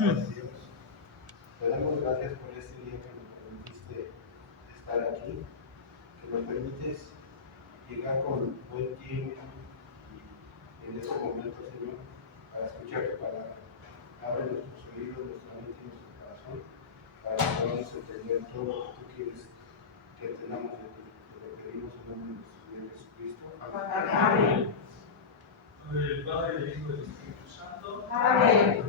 Dios. Te damos gracias por este día que nos permitiste estar aquí, que nos permites llegar con buen tiempo y en este momento, Señor, para escuchar tu palabra. Abre nuestros oídos, nuestra mente y nuestro corazón para que podamos entender todo lo que tú quieres que entendamos de ti. Te lo pedimos en nombre de nuestro Señor Jesucristo. Amén. En nombre del Padre, del Hijo y del Espíritu Santo. Amén.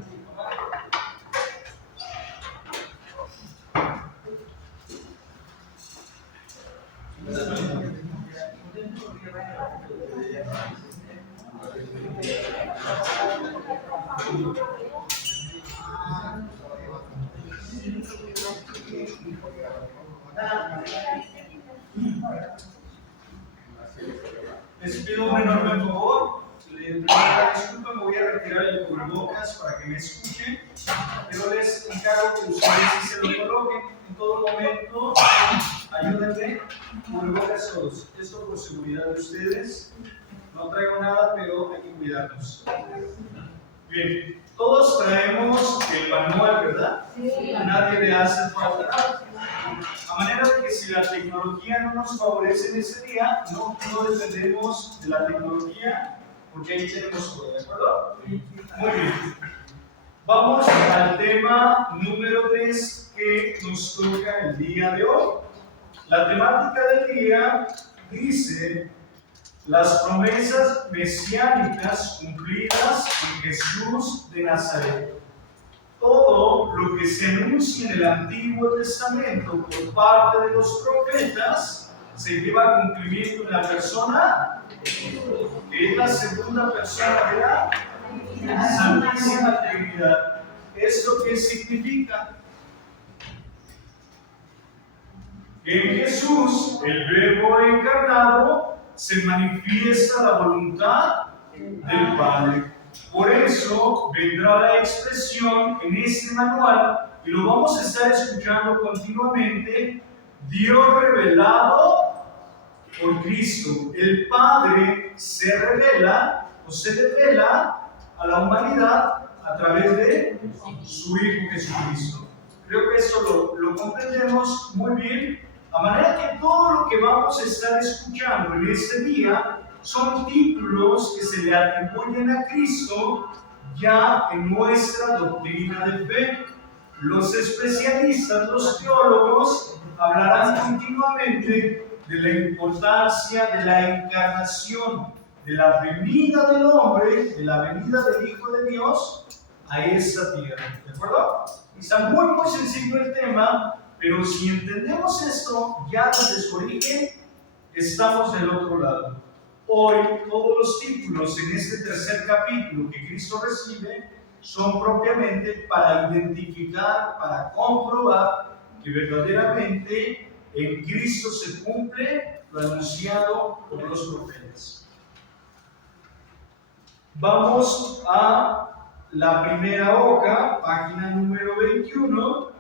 Les pido un enorme favor. Les pido una disculpa, me voy a retirar el cubrebocas para que me escuchen, pero les encargo que ustedes sí se lo coloquen en todo momento. Ayúdenme, cubrebocas todos. Esto por seguridad de ustedes. No traigo nada, pero hay que cuidarnos. Bien, todos traemos el manual, ¿verdad? Sí. Nadie le hace falta nada. A manera de que si la tecnología no nos favorece en ese día, no dependemos de la tecnología, porque ahí tenemos todo, ¿de acuerdo? Muy bien. Vamos al tema número 3 que nos toca el día de hoy. La temática del día dice: las promesas mesiánicas cumplidas en Jesús de Nazaret. Todo lo que se anuncia en el Antiguo Testamento por parte de los profetas se lleva a cumplimiento en la persona que es la segunda persona de la Santísima Trinidad. ¿Esto qué significa? Que en Jesús, el Verbo encarnado, se manifiesta la voluntad del Padre. Por eso vendrá la expresión en este manual, y lo vamos a estar escuchando continuamente: Dios revelado por Cristo. El Padre se revela o se revela a la humanidad a través de su Hijo Jesucristo. Creo que eso lo comprendemos muy bien, a manera que todo lo que vamos a estar escuchando en este día son títulos que se le atribuyen a Cristo ya en nuestra doctrina de fe. Los especialistas, los teólogos, hablarán continuamente de la importancia de la encarnación, de la venida del hombre, de la venida del Hijo de Dios a esta tierra. ¿De acuerdo? Está muy sencillo el tema, pero si entendemos esto ya desde su origen, estamos del otro lado. Hoy todos los títulos en este tercer capítulo que Cristo recibe son propiamente para identificar, para comprobar que verdaderamente en Cristo se cumple lo anunciado por los profetas. Vamos a la primera hoja, página número 21.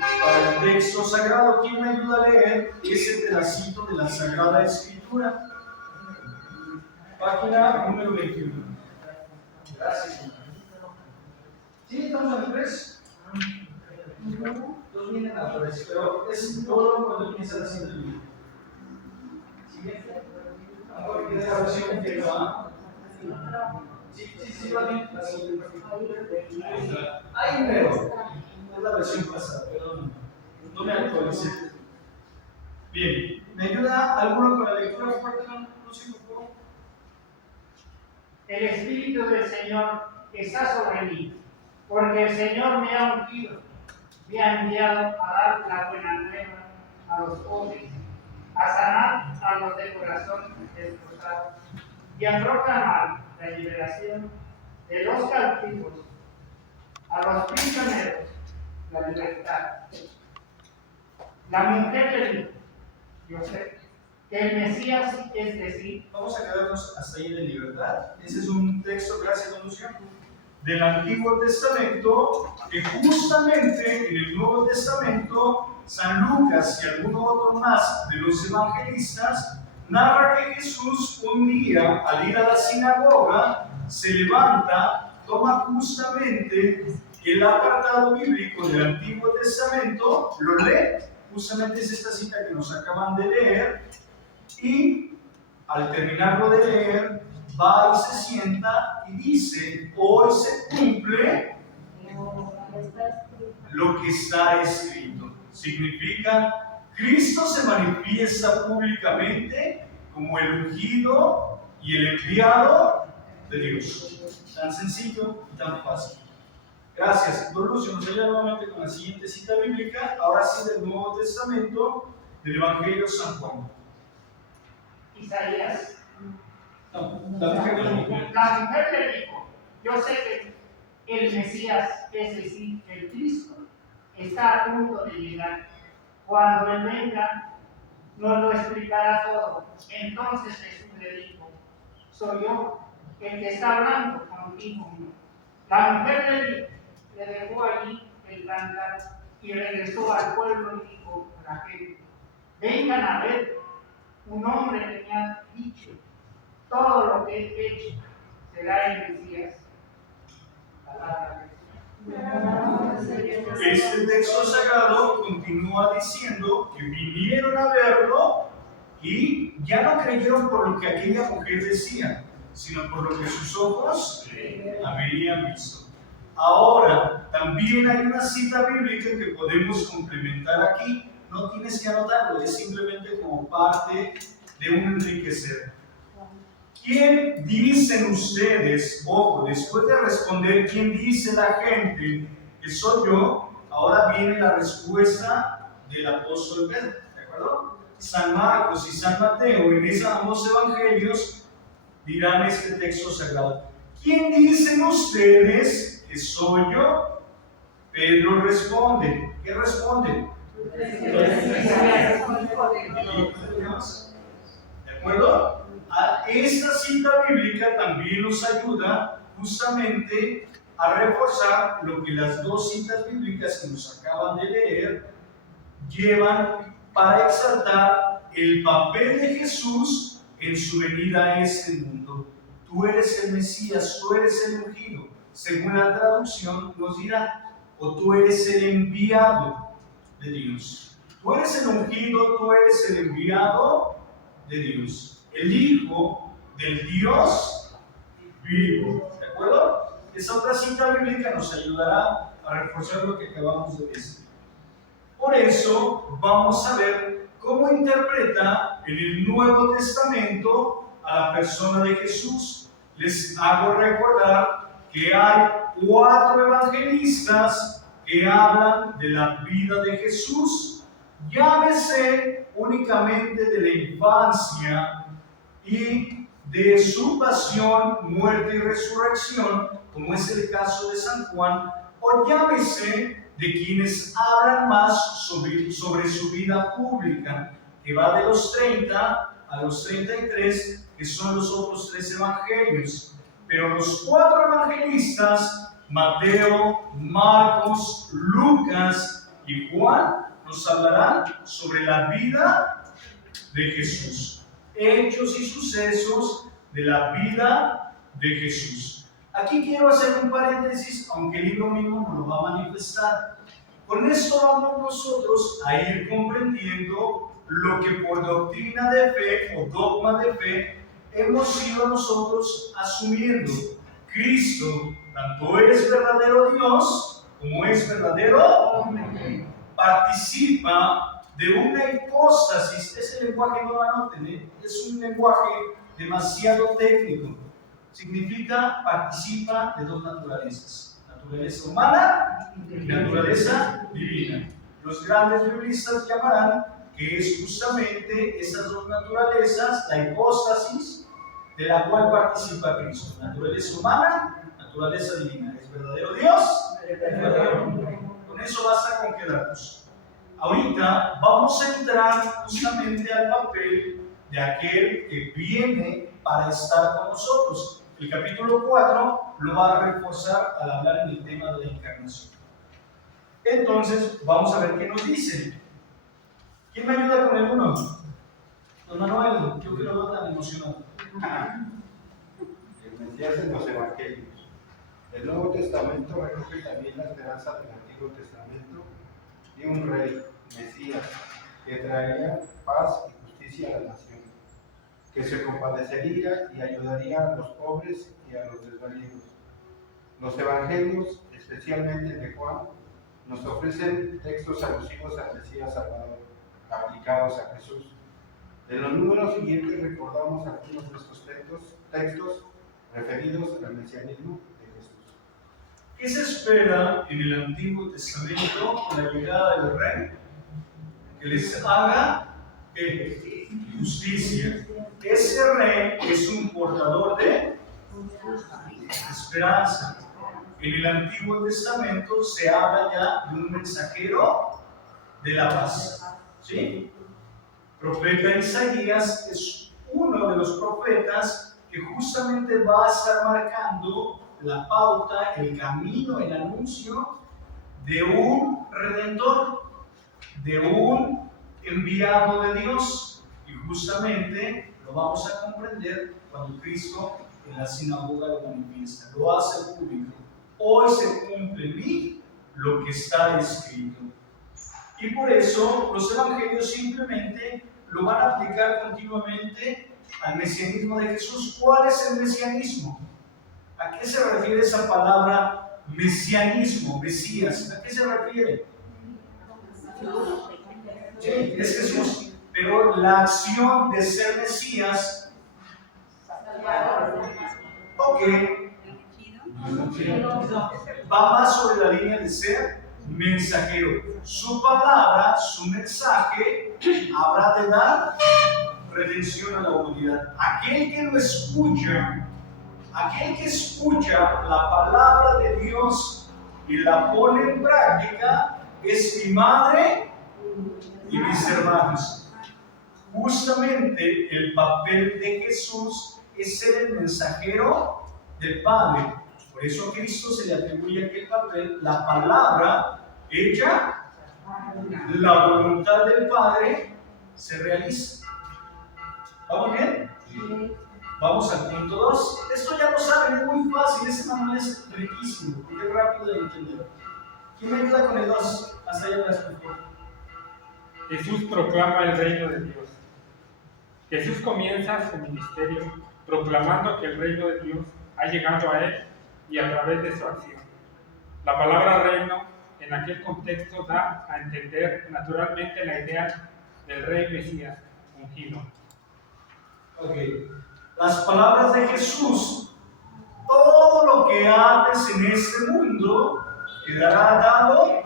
Para el texto sagrado, ¿quién me ayuda a leer ese pedacito de la Sagrada Escritura? Página número 21. Gracias. ¿Sí? ¿Estamos en el 3? Dos vienen a través, pero es todo cuando empiezan haciendo el libro. Siguiente. Ahora que la versión que va. Sí, va bien. Ahí veo. Es la versión pasada, perdón. No me actualicé. Bien. ¿Me ayuda alguno con la lectura fuerte? No sé, por favor. El Espíritu del Señor está sobre mí, porque el Señor me ha ungido, me ha enviado a dar la buena nueva a los pobres, a sanar a los de corazón destrozado y a proclamar la liberación de los cautivos, a los prisioneros la libertad. La mujer le dijo: yo sé que el Mesías, es decir, vamos a quedarnos hasta ahí de libertad. Ese es un texto, gracias, don Luciano, del Antiguo Testamento, que justamente en el Nuevo Testamento San Lucas y alguno otro más de los evangelistas narra que Jesús un día, al ir a la sinagoga, se levanta, toma justamente el apartado bíblico del Antiguo Testamento, lo lee, justamente es esta cita que nos acaban de leer, y al terminarlo de leer, va y se sienta y dice, hoy se cumple lo que está escrito. Significa, Cristo se manifiesta públicamente como el ungido y el enviado de Dios. Tan sencillo y tan fácil. Gracias. Don Lucio nos ayuda nuevamente con la siguiente cita bíblica, ahora sí del Nuevo Testamento, del Evangelio de San Juan. Isaías. No, la mujer de la mujer. La mujer le dijo, yo sé que el Mesías, es decir, el Cristo, está a punto de llegar. Cuando Él venga, nos lo explicará todo. Entonces Jesús le dijo, soy yo el que está hablando contigo. La mujer le dejó allí el cántaro y regresó al pueblo y dijo a la gente, vengan a ver, un hombre que me ha dicho, todo lo que he hecho será el Mesías. Palabra de Dios. Este texto sagrado continúa diciendo que vinieron a verlo y ya no creyeron por lo que aquella mujer decía, sino por lo que sus ojos habían visto. Ahora, también hay una cita bíblica que podemos complementar aquí. No tienes que anotarlo, es simplemente como parte de un enriquecer. ¿Quién dicen ustedes? Ojo, después de responder quién dice la gente que soy yo, ahora viene la respuesta del apóstol Pedro, ¿de acuerdo? San Marcos y San Mateo, en esos ambos evangelios, dirán este texto sagrado. ¿Quién dicen ustedes que soy yo? Pedro responde. ¿Qué responde? ¿De acuerdo? Esta cita bíblica también nos ayuda justamente a reforzar lo que las dos citas bíblicas que nos acaban de leer llevan para exaltar el papel de Jesús en su venida a este mundo. Tú eres el Mesías, tú eres el ungido, según la traducción nos dirá, o tú eres el enviado de Dios. Tú eres el ungido, tú eres el enviado de Dios, el Hijo del Dios vivo. ¿De acuerdo? Esa otra cita bíblica nos ayudará a reforzar lo que acabamos de decir. Por eso vamos a ver cómo interpreta en el Nuevo Testamento a la persona de Jesús. Les hago recordar que hay 4 evangelistas que hablan de la vida de Jesús. Llámese únicamente de la infancia y de su pasión, muerte y resurrección, como es el caso de San Juan, o llámese de quienes hablan más sobre su vida pública, que va de los 30 a los 33, que son los otros 3 evangelios. Pero los 4 evangelistas, Mateo, Marcos, Lucas y Juan, nos hablarán sobre la vida de Jesús, hechos y sucesos de la vida de Jesús. Aquí quiero hacer un paréntesis, aunque el libro mismo nos lo va a manifestar. Con esto vamos nosotros a ir comprendiendo lo que por doctrina de fe o dogma de fe hemos ido nosotros asumiendo. Cristo tanto es verdadero Dios como es verdadero hombre. Participa de una hipóstasis. Ese lenguaje no lo anoten, es un lenguaje demasiado técnico. Significa participa de 2 naturalezas, naturaleza humana y naturaleza divina. Los grandes biblistas llamarán que es justamente esas 2 naturalezas, la hipóstasis de la cual participa Cristo, naturaleza humana, naturaleza divina. ¿Es verdadero Dios? Es verdadero hombre. Con eso basta con quedarnos. Ahorita vamos a entrar justamente al papel de aquel que viene para estar con nosotros. El capítulo 4 lo va a reforzar al hablar en el tema de la encarnación. Entonces, vamos a ver qué nos dice. ¿Quién me ayuda con el 1? Don Manuel, yo que lo veo tan emocionado. El Mesías en los evangelios. El Nuevo Testamento recoge también la esperanza del Antiguo Testamento de un rey, Mesías, que traería paz y justicia a la nación, que se compadecería y ayudaría a los pobres y a los desvalidos. Los evangelios, especialmente el de Juan, nos ofrecen textos alusivos al Mesías Salvador, aplicados a Jesús. En los números siguientes recordamos algunos de estos textos referidos al mesianismo de Jesús. ¿Qué se espera en el Antiguo Testamento con la llegada del rey? Que les haga justicia. Ese rey es un portador de esperanza. En el Antiguo Testamento se habla ya de un mensajero de la paz. ¿Sí? Profeta Isaías es uno de los profetas que justamente va a estar marcando la pauta, el camino, el anuncio de un redentor, de un enviado de Dios. Y justamente lo vamos a comprender cuando Cristo en la sinagoga lo manifiesta, lo hace público. Hoy se cumple en mí lo que está escrito. Y por eso los evangelios simplemente lo van a aplicar continuamente al mesianismo de Jesús. ¿Cuál es el mesianismo? ¿A qué se refiere esa palabra mesianismo, Mesías? ¿A qué se refiere? Sí, es Jesús, pero la acción de ser Mesías, ok, va más sobre la línea de ser mensajero. Su palabra, su mensaje, habrá de dar redención a la humanidad. Aquel que lo escucha, aquel que escucha la palabra de Dios y la pone en práctica, es mi madre y mis hermanos. Justamente el papel de Jesús es ser el mensajero del Padre. Por eso a Cristo se le atribuye aquel papel, la palabra hecha, la voluntad del Padre se realiza. ¿Vamos bien? Vamos al punto 2. Esto ya lo saben, es muy fácil, este manual es riquísimo, porque es rápido de entender. ¿Quién me ayuda con el 2? Hasta allá atrás, por favor. Jesús proclama el reino de Dios. Jesús comienza su ministerio proclamando que el reino de Dios ha llegado a él y a través de su acción. La palabra reino en aquel contexto da a entender naturalmente la idea del rey Mesías ungido. Ok. Las palabras de Jesús, todo lo que haces en este mundo quedará dado,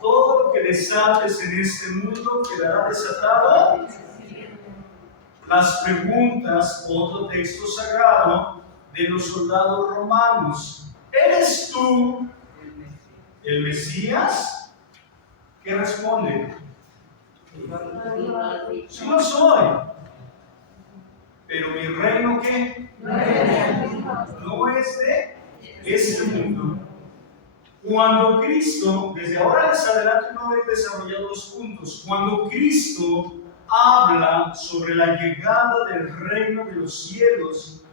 todo lo que desates en este mundo quedará desatado. Las preguntas, otro texto sagrado de los soldados romanos: ¿eres tú el Mesías? ¿Qué responde? Sí lo soy. Pero mi reino, ¿qué? No es de este mundo. Cuando Cristo, desde ahora les adelanto, no he desarrollado los puntos. Cuando Cristo habla sobre la llegada del reino de los cielos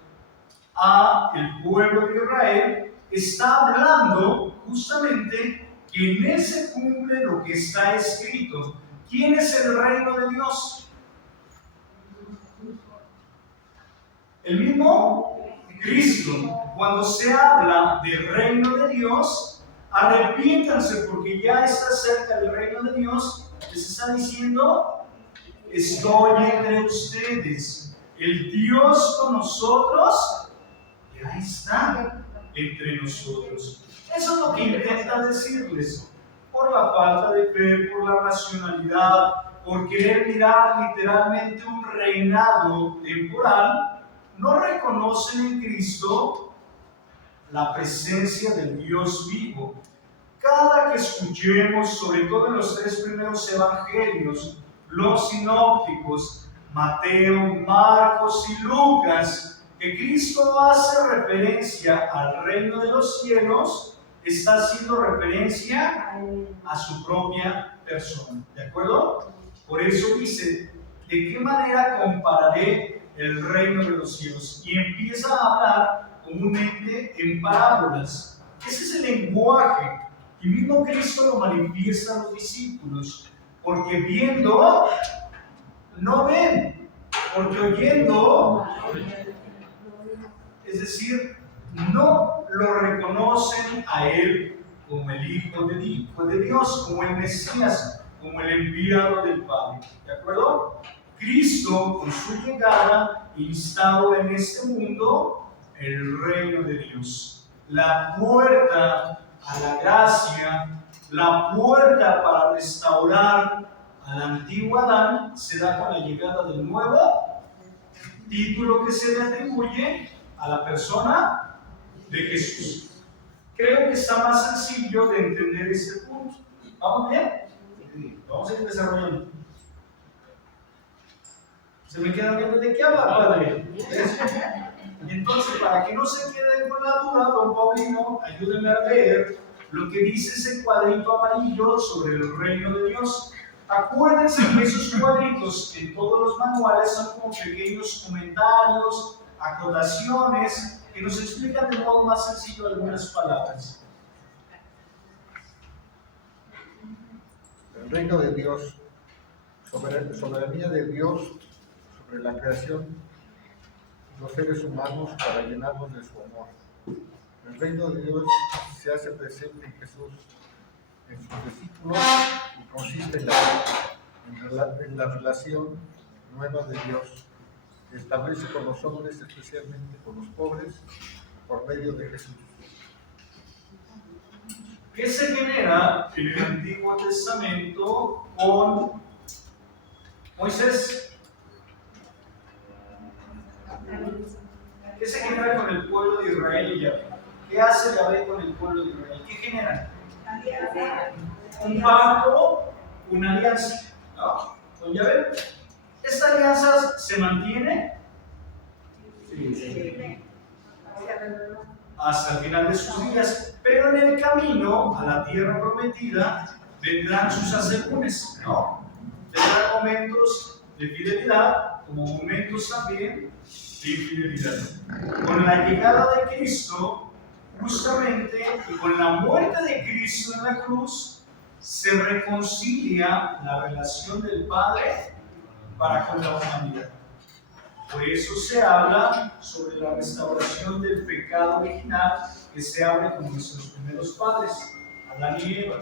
a el pueblo de Israel, está hablando justamente que en él se cumple lo que está escrito. ¿Quién es el reino de Dios? El mismo Cristo. Cuando se habla del reino de Dios, arrepiéntanse porque ya está cerca el reino de Dios. Les está diciendo: estoy entre ustedes. El Dios con nosotros ya está entre nosotros. Eso es lo que intenta decirles. Por la falta de fe, por la racionalidad, por querer mirar literalmente un reinado temporal, no reconocen en Cristo la presencia del Dios vivo. Cada que escuchemos, sobre todo en los 3 primeros evangelios, los sinópticos, Mateo, Marcos y Lucas, que Cristo hace referencia al reino de los cielos, está haciendo referencia a su propia persona. ¿De acuerdo? Por eso dice: ¿de qué manera compararé el reino de los cielos? Y empieza a hablar comúnmente en parábolas. Ese es el lenguaje. Y mismo Cristo lo manifiesta a los discípulos. Porque viendo, no ven. Porque oyendo, es decir, no lo reconocen a Él como el Hijo de Dios, como el Mesías, como el enviado del Padre. ¿De acuerdo? Cristo, con su llegada, instaura en este mundo el reino de Dios. La puerta a la gracia, la puerta para restaurar al antiguo Adán, se da con la llegada del nuevo título que se le atribuye a la persona de Jesús. Creo que está más sencillo de entender este punto. ¿Vamos bien? Vamos a ir desarrollando. ¿Se me queda viendo de qué habla, padre? Entonces, para que no se queden con la duda, don Paulino, ayúdenme a leer lo que dice ese cuadrito amarillo sobre el reino de Dios. Acuérdense que esos cuadritos en todos los manuales son como pequeños comentarios, acotaciones, que nos explican de modo más sencillo algunas palabras. El reino de Dios, soberanía de Dios sobre la creación, los seres humanos para llenarnos de su amor. El reino de Dios se hace presente en Jesús, en sus discípulos, y consiste en la relación nueva de Dios, que establece con los hombres, especialmente con los pobres, por medio de Jesús. ¿Qué se genera en el Antiguo Testamento con Moisés? ¿Qué se genera con el pueblo de Israel y Yahvé? ¿Qué hace Yahvé con el pueblo de Israel? ¿Qué genera? Un pacto, una alianza, ¿no? Con Yahvé. ¿Esta alianza se mantiene? Sí. Hasta el final de sus días, pero en el camino a la tierra prometida vendrán sus asegúnes, ¿no? Tendrán momentos de fidelidad como momentos también de infidelidad. Con la llegada de Cristo, justamente, y con la muerte de Cristo en la cruz, se reconcilia la relación del Padre para con la humanidad. Por eso se habla sobre la restauración del pecado original que se abre con nuestros primeros padres, Adán y Eva.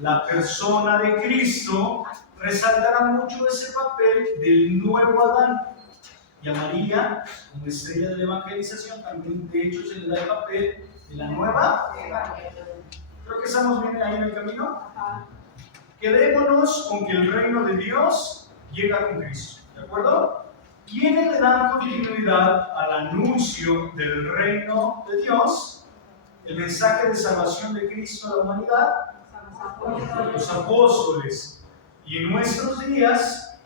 La persona de Cristo resaltará mucho ese papel del nuevo Adán. Y a María, como estrella de la evangelización, también de hecho se le da el papel de la nueva. Creo que estamos bien ahí en el camino. Quedémonos con que el reino de Dios llega con Cristo. ¿De acuerdo? ¿Quiénes le dan continuidad al anuncio del reino de Dios? El mensaje de salvación de Cristo a la humanidad. Los apóstoles. Y en nuestros días,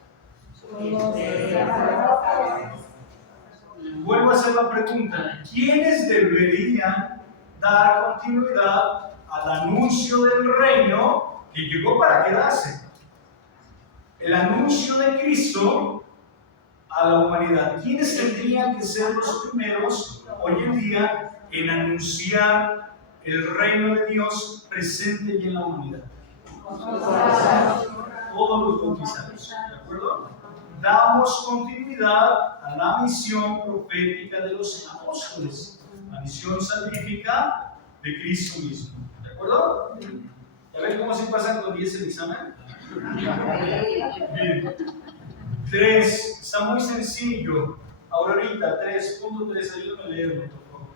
vuelvo a hacer la pregunta: ¿quiénes deberían dar continuidad al anuncio del reino que llegó para quedarse? El anuncio de Cristo a la humanidad. ¿Quiénes tendrían que ser los primeros hoy en día en anunciar el reino de Dios presente ya en la humanidad? Todos los bautizados, ¿de acuerdo? Damos continuidad a la misión profética de los apóstoles, la misión salvífica de Cristo mismo, ¿de acuerdo? ¿Ya ven cómo se pasan con 10 el examen? Bien. 3, está muy sencillo. Aurorita, 3.3, ayúdame a leerlo, por favor.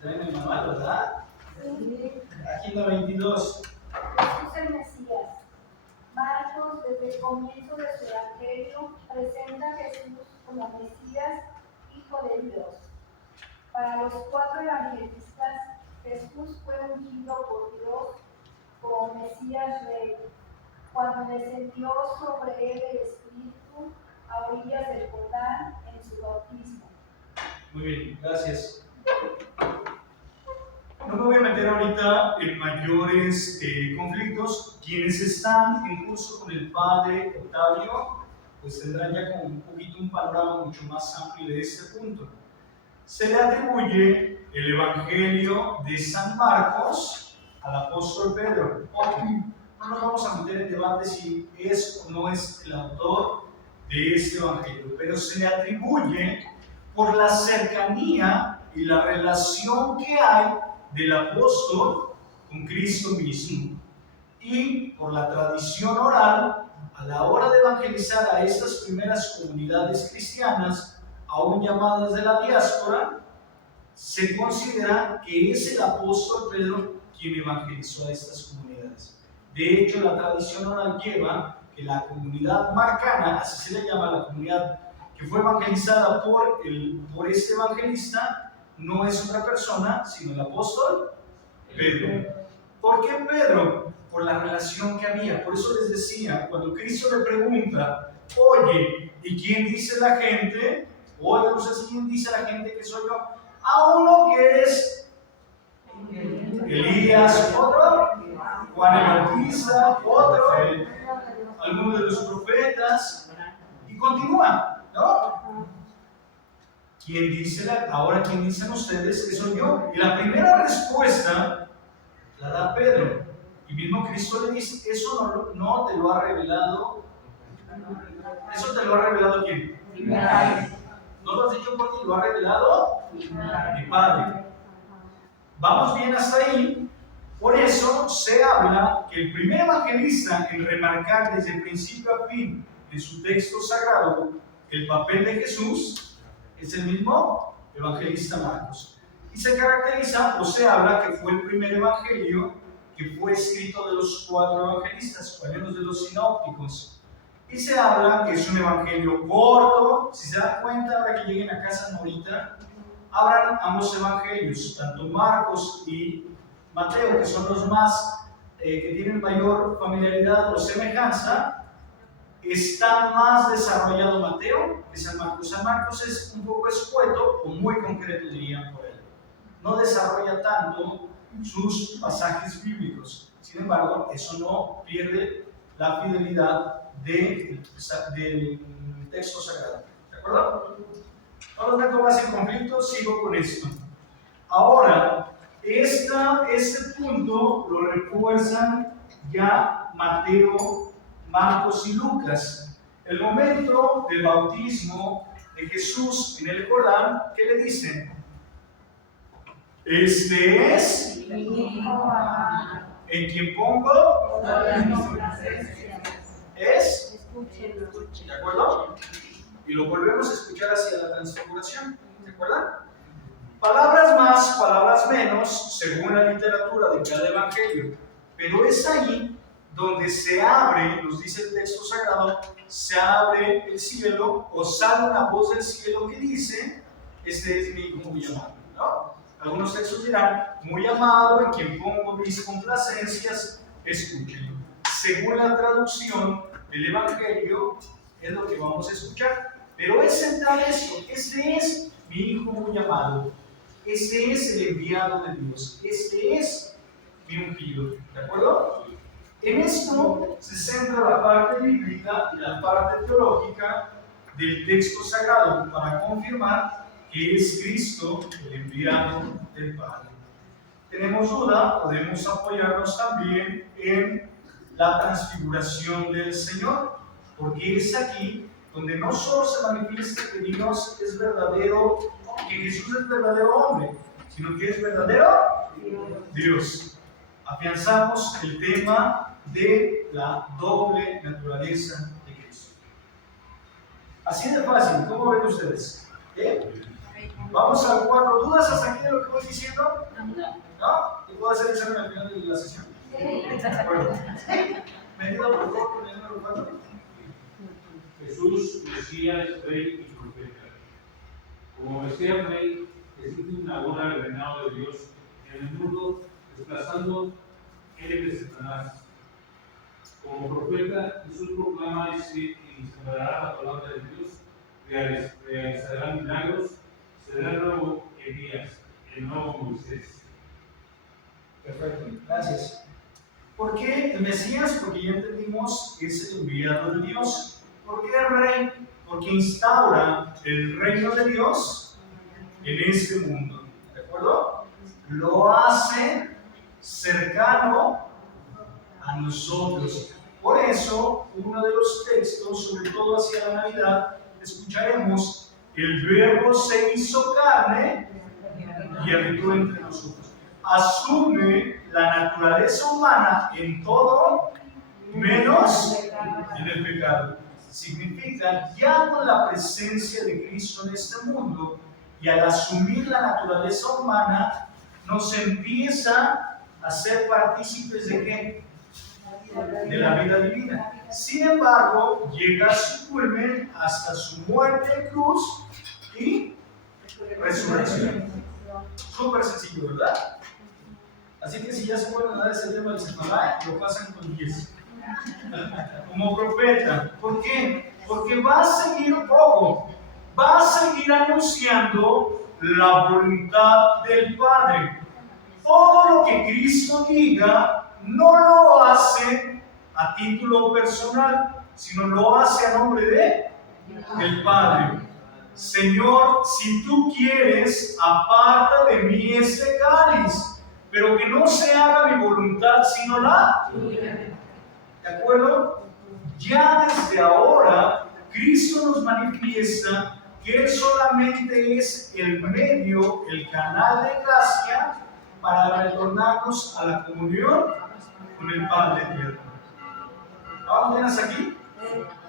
Traen el manual, ¿verdad? Agenda 22. Jesús el Mesías. Marcos, desde el comienzo de su evangelio, presenta a Jesús como Mesías, Hijo de Dios. Para los 4 evangelistas, Jesús fue ungido por Dios como Mesías Rey, cuando descendió sobre él el Espíritu a orillas del Jordán en su bautismo. Muy bien, gracias. No me voy a meter ahorita en mayores conflictos. Quienes están en curso con el padre Octavio pues tendrán ya como un poquito un panorama mucho más amplio de este punto. Se le atribuye el Evangelio de San Marcos al apóstol Pedro. No nos vamos a meter en debate si es o no es el autor de este Evangelio, pero se le atribuye por la cercanía y la relación que hay del apóstol con Cristo mismo, y por la tradición oral a la hora de evangelizar a estas primeras comunidades cristianas, aún llamadas de la diáspora, se considera que es el apóstol Pedro quien evangelizó a estas comunidades. De hecho, la tradición oral lleva que la comunidad marcana, así se le llama la comunidad que fue evangelizada por este evangelista, no es otra persona, sino el apóstol Pedro. ¿Por qué Pedro? Por la relación que había. Por eso les decía, cuando Cristo le pregunta, oye, ¿y quién dice la gente? Oye, no sé quién dice la gente que soy yo. A uno que es Elías, otro, Juan el Bautista, otro, alguno de los profetas, y continúa, ¿no? ¿Quién dice ahora quién dicen ustedes que soy yo? Y la primera respuesta la da Pedro. Y mismo Cristo le dice, eso no te lo ha revelado. ¿Eso te lo ha revelado quién? ¿No lo has dicho por ti? ¿Lo ha revelado? Mi Padre. Vamos bien hasta ahí. Por eso se habla que el primer evangelista en remarcar desde el principio a fin en su texto sagrado el papel de Jesús es el mismo evangelista Marcos. Y se caracteriza, o se habla que fue el primer evangelio que fue escrito de los 4 evangelistas, o al menos de los sinópticos. Y se habla que es un evangelio corto. Si se dan cuenta, ahora que lleguen a casa ahorita, abran ambos evangelios, tanto Marcos y Mateo, que son los más, que tienen mayor familiaridad o semejanza. Está más desarrollado Mateo que San Marcos. San Marcos es un poco escueto o muy concreto, dirían por él. No desarrolla tanto sus pasajes bíblicos. Sin embargo, eso no pierde la fidelidad del texto sagrado. ¿De acuerdo? No los meto más en conflicto, sigo con esto. Ahora, este punto lo refuerzan ya Mateo, Marcos y Lucas. El momento del bautismo de Jesús en el Jordán, ¿qué le dicen? Este es en quien pongo es, ¿de acuerdo? Y lo volvemos a escuchar hacia la transfiguración, ¿de acuerdo? Palabras más, palabras menos, según la literatura de cada evangelio, pero es ahí donde se abre, nos dice el texto sagrado, se abre el cielo o sale una voz del cielo que dice, este es mi hijo muy amado, ¿no? Algunos textos dirán, muy amado, en quien pongo mis complacencias, escúchenlo. Según la traducción del Evangelio, es lo que vamos a escuchar. Pero es central esto, este es mi hijo muy amado, este es el enviado de Dios, este es mi ungido, ¿de acuerdo? En esto se centra la parte bíblica y la parte teológica del texto sagrado para confirmar que es Cristo el enviado del Padre. ¿Tenemos duda? Podemos apoyarnos también en la transfiguración del Señor, porque es aquí donde no solo se manifiesta que Dios es verdadero, que Jesús es verdadero hombre, sino que es verdadero Dios. Afianzamos el tema de la doble naturaleza de Cristo. Así de fácil, ¿cómo ven ustedes? Vamos a 4 dudas hasta aquí de lo que voy diciendo. ¿No? ¿Y puedo hacer el examen al final de la sesión? De acuerdo. Medida por favor con el número 4. Jesús, Mesías, Rey y Profeta. Como Mesías Rey, Jesús inaugura el reinado de Dios en el mundo, desplazando el de Satanás. Como profeta, Jesús proclama y sembrará la palabra de Dios, realizará milagros, será el nuevo Elías, el nuevo Moisés. Perfecto, gracias. ¿Por qué el Mesías? Porque ya entendimos que es el enviado de Dios. ¿Por qué rey? Porque instaura el reino de Dios en este mundo. ¿De acuerdo? Lo hace cercano a nosotros. Por eso, uno de los textos, sobre todo hacia la Navidad, escucharemos: el Verbo se hizo carne y habitó entre nosotros. Asume la naturaleza humana en todo, menos en el pecado. Significa, ya con la presencia de Cristo en este mundo y al asumir la naturaleza humana, nos empieza a ser partícipes de ¿qué? De la vida divina. Sin embargo, llega a su culmen hasta su muerte en cruz y resurrección. Súper sencillo, ¿verdad? Así que si ya se pueden dar ese tema del Sefaray, lo pasan con 10. Como profeta. ¿Por qué? Porque va a seguir va a seguir anunciando la voluntad del Padre. Todo lo que Cristo diga no lo hace a título personal, sino lo hace a nombre de el Padre. Señor, si tú quieres, aparta de mí este cáliz, pero que no se haga mi voluntad sino la tuya. ¿De acuerdo? Ya desde ahora, Cristo nos manifiesta que Él solamente es el medio, el canal de gracia para retornarnos a la comunión con el Padre eterno. ¿Vamos bien hasta aquí?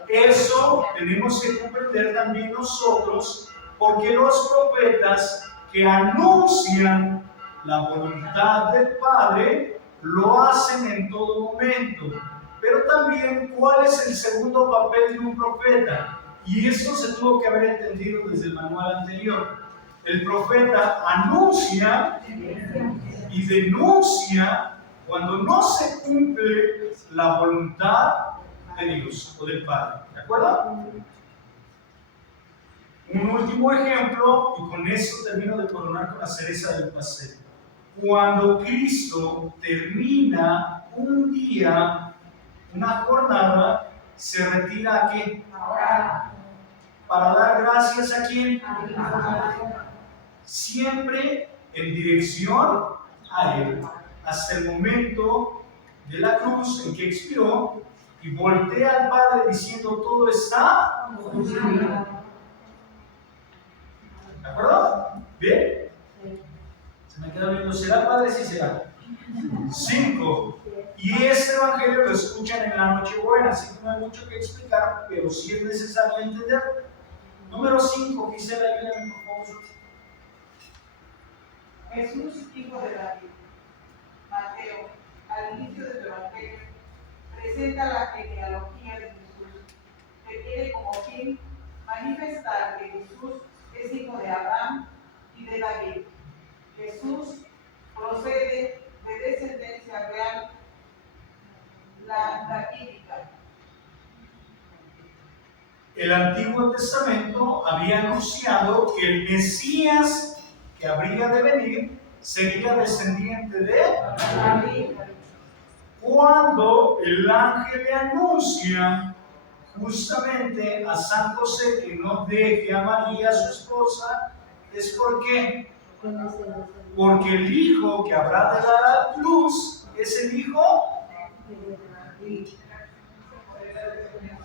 Eso tenemos que comprender también nosotros, porque los profetas que anuncian la voluntad del Padre lo hacen en todo momento. Pero también, ¿cuál es el segundo papel de un profeta? Y esto se tuvo que haber entendido desde el manual anterior. El profeta anuncia y denuncia cuando no se cumple la voluntad de Dios o del Padre. ¿De acuerdo? Un último ejemplo, y con esto termino de coronar con la cereza del pastel. Cuando Cristo termina un día, una jornada, se retira ¿a qué? Para dar gracias ¿a quién? Siempre en dirección a Él, hasta el momento de la cruz en que expiró, y voltea al Padre diciendo: todo está cumplido. ¿De acuerdo? ¿Bien? Se me queda viendo, ¿será Padre? Sí será. 5. Y este evangelio lo escuchan en la Nochebuena, así que no hay mucho que explicar, pero sí es necesario entender. Número 5, Gisela, ayúdame por favor. Jesús, hijo de David. Mateo, al inicio de su evangelio, presenta la genealogía de Jesús, que tiene como fin manifestar que Jesús es hijo de Abraham y de David. Jesús procede de descendencia real, la davídica. El Antiguo Testamento había anunciado que el Mesías que habría de venir sería descendiente de David. Cuando el ángel le anuncia justamente a San José que no deje a María, su esposa, es porque el hijo que habrá de dar a luz es el hijo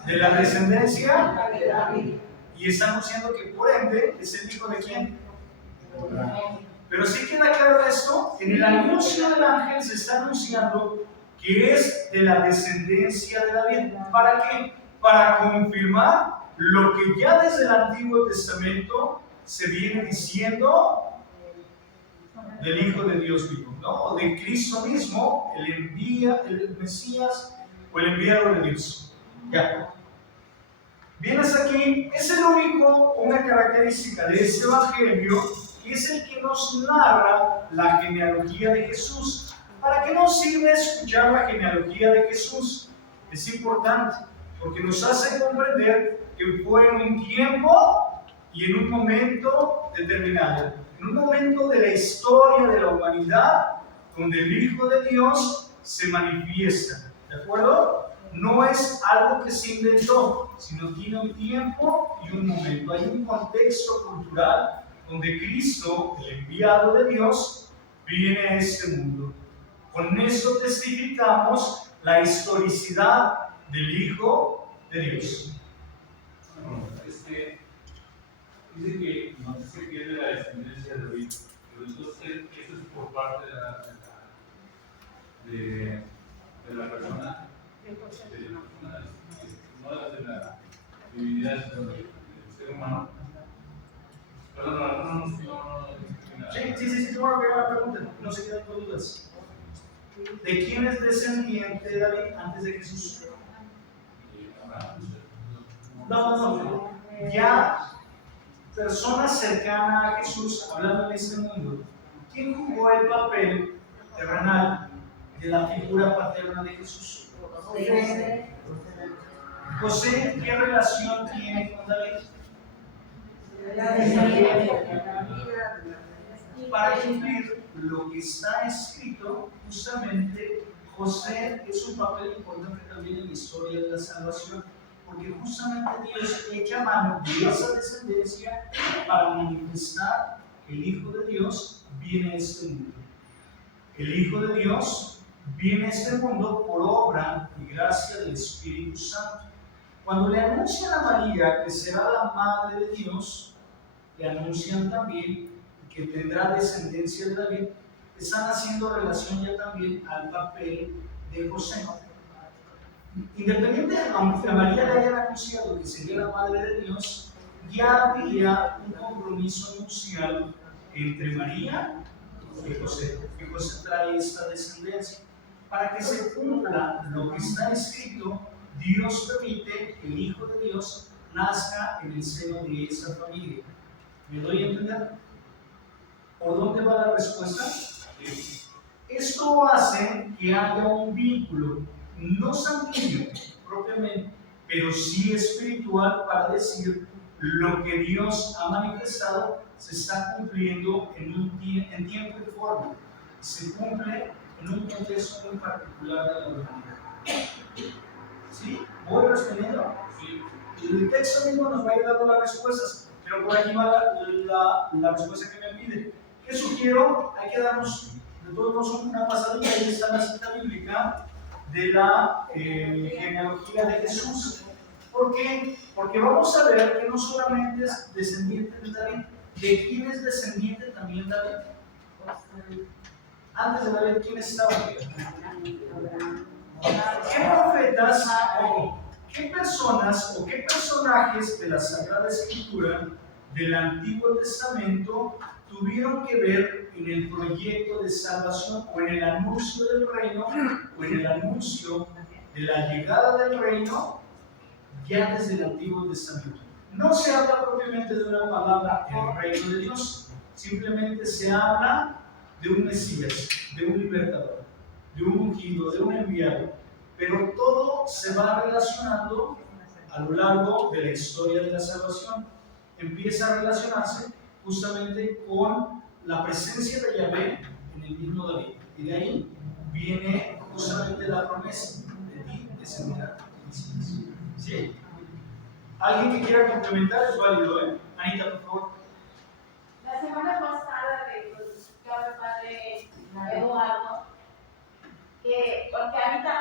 de la descendencia, y está anunciando que por ende es el hijo de quién. Pero sí queda claro esto: en el anuncio del ángel se está anunciando que es de la descendencia de David. ¿Para qué? Para confirmar lo que ya desde el Antiguo Testamento se viene diciendo del Hijo de Dios vivo, ¿no? O de Cristo mismo, el Mesías o el enviado de Dios. Ya. Vienes aquí, es el único, una característica de este evangelio, y es el que nos narra la genealogía de Jesús. ¿Para qué nos sirve escuchar la genealogía de Jesús? Es importante, porque nos hace comprender que fue en un tiempo y en un momento determinado, en un momento de la historia de la humanidad, donde el Hijo de Dios se manifiesta. ¿De acuerdo? no es algo que se inventó, sino tiene un tiempo y un momento. Hay un contexto cultural donde Cristo, el enviado de Dios, viene a este mundo. Con eso testificamos la historicidad del Hijo de Dios. Bueno, dice que no se pierde la descendencia de David, pero entonces eso es por parte de la persona, no de la divinidad del ser humano. Perdón, no. Sí, bueno, que la pregunta, no se quedan con dudas. ¿De quién es descendiente David antes de Jesús? No. Ya personas cercanas a Jesús hablando en este mundo. ¿Quién jugó el papel terrenal de la figura paterna de Jesús? José, ¿qué relación tiene con David? Para cumplir lo que está escrito, justamente José es un papel importante también en la historia de la salvación, porque justamente Dios echa mano de esa descendencia para manifestar que el Hijo de Dios viene a este mundo. El Hijo de Dios viene a este mundo por obra y gracia del Espíritu Santo. Cuando le anuncian a María que será la Madre de Dios, le anuncian también que tendrá descendencia de David, están haciendo relación ya también al papel de José. Independiente, aunque a María le hayan anunciado que sería la Madre de Dios, ya había un compromiso nupcial entre María y José, que José trae esta descendencia. Para que se cumpla lo que está escrito, Dios permite que el Hijo de Dios nazca en el seno de esa familia. ¿Me doy a entender? ¿Por dónde va la respuesta? Esto hace que haya un vínculo, no sanguíneo propiamente, pero sí espiritual, para decir lo que Dios ha manifestado se está cumpliendo en tiempo y forma. Se cumple en un contexto muy particular de la humanidad. ¿Sí? ¿Voy respondiendo? Sí. El texto mismo nos va a ir dando las respuestas, pero por aquí va la respuesta que me pide. ¿Qué sugiero? Hay que darnos de todos modos una pasadilla. Ahí está la cita bíblica de la genealogía de Jesús. ¿Por qué? Porque vamos a ver que no solamente es descendiente de David. ¿De quién es descendiente también David? Antes de David, ¿quién estaba aquí? ¿Qué profetas o qué personas o qué personajes de la Sagrada Escritura del Antiguo Testamento tuvieron que ver en el proyecto de salvación o en el anuncio del reino o en el anuncio de la llegada del reino ya desde el Antiguo Testamento? No se habla propiamente de una palabra el reino de Dios, simplemente se habla de un Mesías, de un libertador, de un ungido, de un enviado, pero todo se va relacionando a lo largo de la historia de la salvación. Empieza a relacionarse justamente con la presencia de Yahvé en el mismo David, y de ahí viene justamente la promesa de ti descenderá el Mesías. ¿Sí? ¿Alguien que quiera complementar? Es válido, ¿eh? Anita, por favor. La semana pasada recordaba el padre Eduardo que, porque ahorita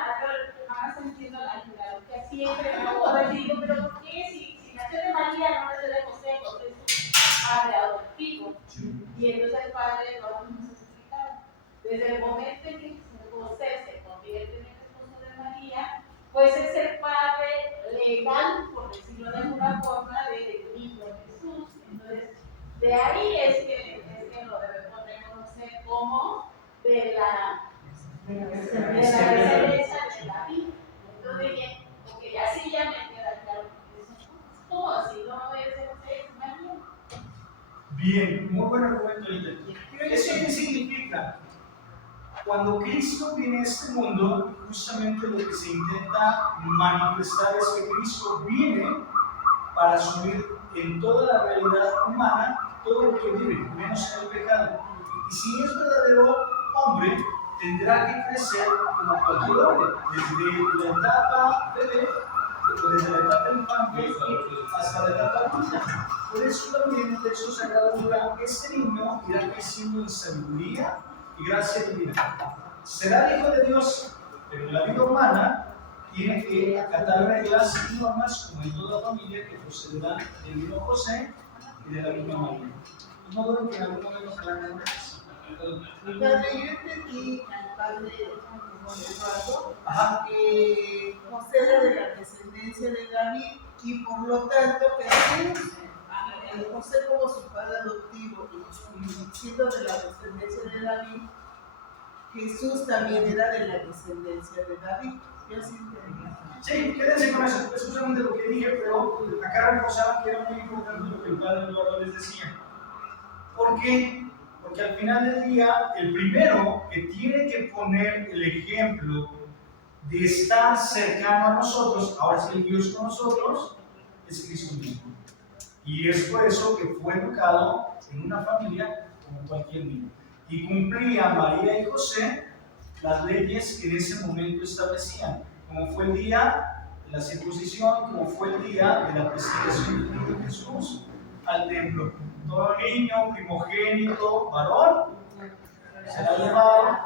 más entiendo la genealogía siempre, ¿no? Digo, pero ¿por qué si nació de María no nació de José? José es su padre adoptivo. Y entonces el padre Eduardo nos explicaba, desde el momento en que José se convierte en el esposo de María, pues es el padre legal, por decirlo de alguna forma, del Hijo Jesús. Entonces, de ahí es que lo debemos reconocer como de la descendencia de David. Entonces dije, porque así ya me queda claro. ¿Cómo? Si no es José, es María. Bien, muy buen argumento, Anita. ¿Eso qué significa? Cuando Cristo viene a este mundo, justamente lo que se intenta manifestar es que Cristo viene para asumir en toda la realidad humana todo lo que vive, menos en el pecado. Y si es verdadero hombre, tendrá que crecer como cualquier hombre, desde la etapa bebé, desde la etapa infante hasta la etapa adulta. Por eso también el texto sagrado dirá, este niño irá creciendo en sabiduría y gracia divina. Será el Hijo de Dios, pero en la vida humana tiene que acatar reglas y normas como en toda familia que procederán del mismo José y de la misma María. No dudo que en algún momento se la hagan más. Padre, yo entendí al padre Eduardo Ajá. que José era de la descendencia de David y por lo tanto Jesús, José como su padre adoptivo y siendo de la descendencia de David, Jesús también era de la descendencia de David. Yo sí entendí. Sí, quédense con eso, es justamente lo que dije, pero acá reforzaron que era muy importante lo que el padre Eduardo les decía. ¿Por qué? Porque al final del día, el primero que tiene que poner el ejemplo de estar cercano a nosotros, ahora sí el Dios con nosotros, es Cristo mismo. Y es por eso que fue educado en una familia como cualquier niño. Y cumplía María y José las leyes que en ese momento establecían, como fue el día de la circuncisión, como fue el día de la presentación de Jesús al templo. Todo niño primogénito varón será llevado,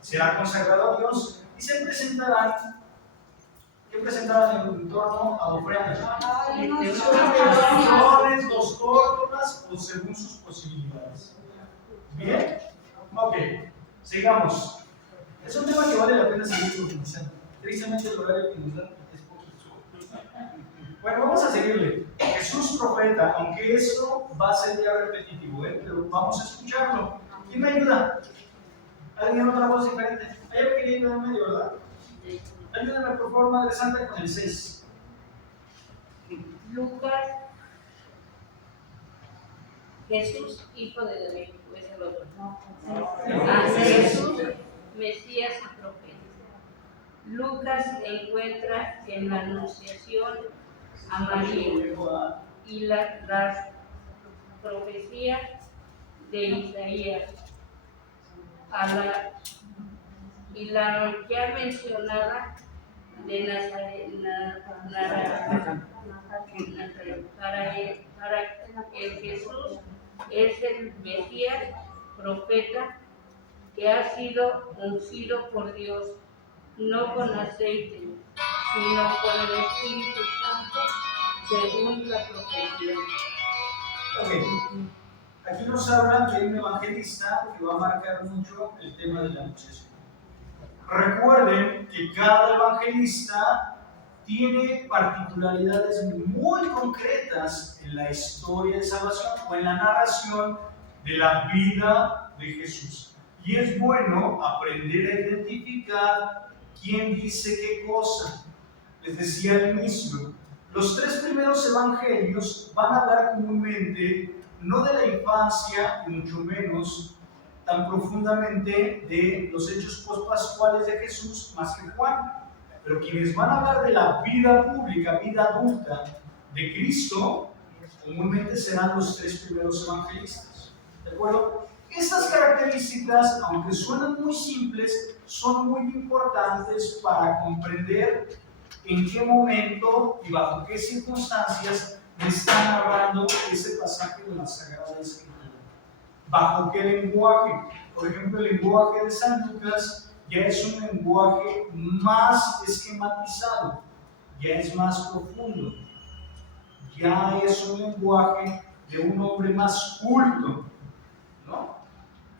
será consagrado a Dios y se presentarán. ¿Qué presentaban en torno a ofrendas? Dos córdonas o según sus posibilidades. Bien, ok, sigamos. Es un tema que vale la pena seguir profundizando. Tristemente el horario que nos dan es poquito. Bueno, vamos a seguirle. Jesús profeta, aunque esto va a ser ya repetitivo, pero vamos a escucharlo. ¿Quién me ayuda? ¿Alguien otra voz diferente? Hay algo que leer en medio, ¿verdad? Ayúdame por favor, Madre Santa, con el 6. Lucas, Jesús, hijo de David, es el otro. Jesús, Mesías y profeta. Lucas encuentra en la Anunciación a María y las profecías de Isaías y la ya mencionada de Nazaret, para el Jesús es el Mesías, profeta, que ha sido ungido por Dios, no con aceite, sino con el Espíritu Santo, según la profecía. Ok, aquí nos habla que hay un evangelista que va a marcar mucho el tema de la anunciación. Recuerden que cada evangelista tiene particularidades muy concretas en la historia de salvación o en la narración de la vida de Jesús. Y es bueno aprender a identificar quién dice qué cosa. Les decía al inicio, los 3 primeros evangelios van a hablar comúnmente no de la infancia, y mucho menos tan profundamente de los hechos pospascuales de Jesús, más que Juan. Pero quienes van a hablar de la vida pública, vida adulta de Cristo, comúnmente serán los 3 primeros evangelistas. ¿De acuerdo? Estas características, aunque suenan muy simples, son muy importantes para comprender en qué momento y bajo qué circunstancias me está narrando ese pasaje de la Sagrada Escritura. ¿Bajo qué lenguaje? Por ejemplo, el lenguaje de San Lucas ya es un lenguaje más esquematizado, ya es más profundo, ya es un lenguaje de un hombre más culto, ¿no?